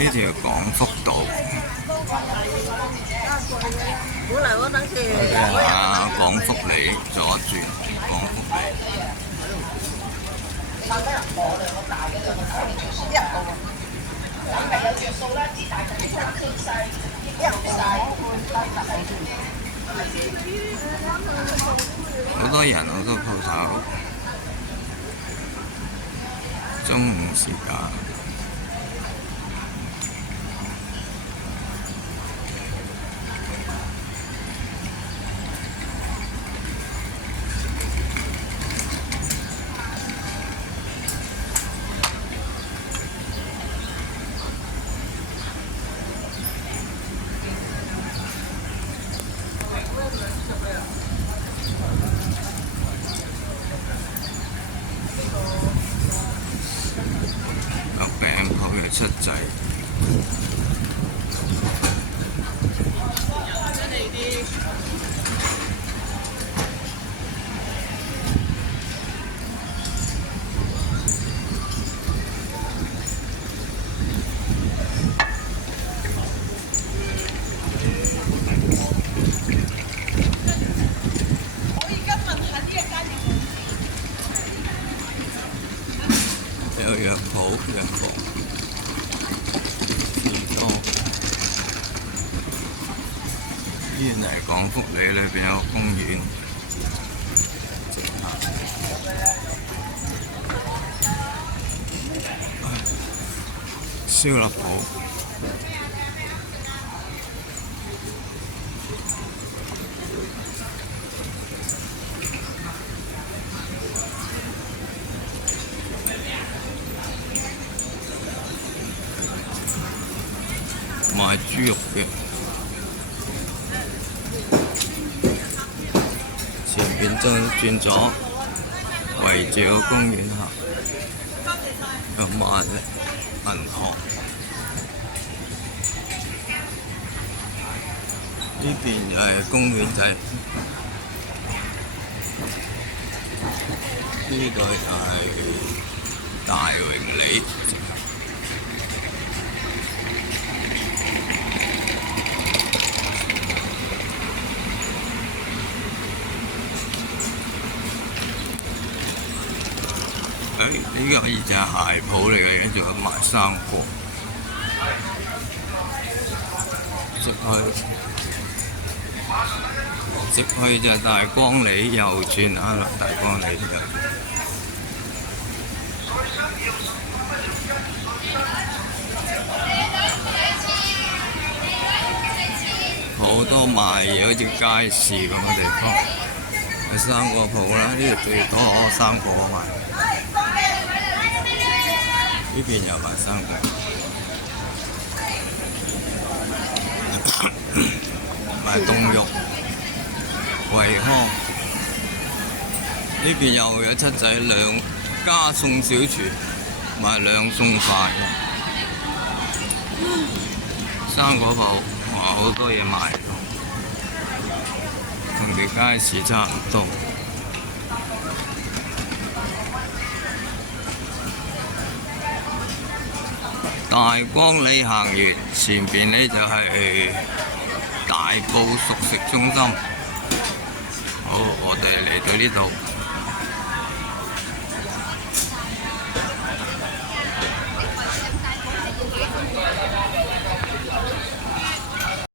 呢條廣福道，睇下廣福里左轉，廣福里。好多人，好多鋪頭，中午時間。出仔有藥鋪，藥鋪。依然係廣福里裏邊有個公園，燒臘鋪，賣豬肉嘅。前邊轉左，圍住個公園行，有賣銀行。呢邊又係公園仔，呢度就係大榮里。呢個以前係鞋鋪嚟嘅，跟住有賣生果。直去就係大光里，右轉啊！大光里右轉。好多賣嘢，好似街市咁嘅地方。係生果鋪啦，呢度最多生果賣。呢邊又賣生果，賣凍肉、惠康。呢邊又有七仔兩家餸小廚，賣兩餸飯。生果鋪，哇，好多嘢賣，同啲街市差唔多。大光里行完，前邊呢就係大埔熟食中心。好，我哋嚟到呢度。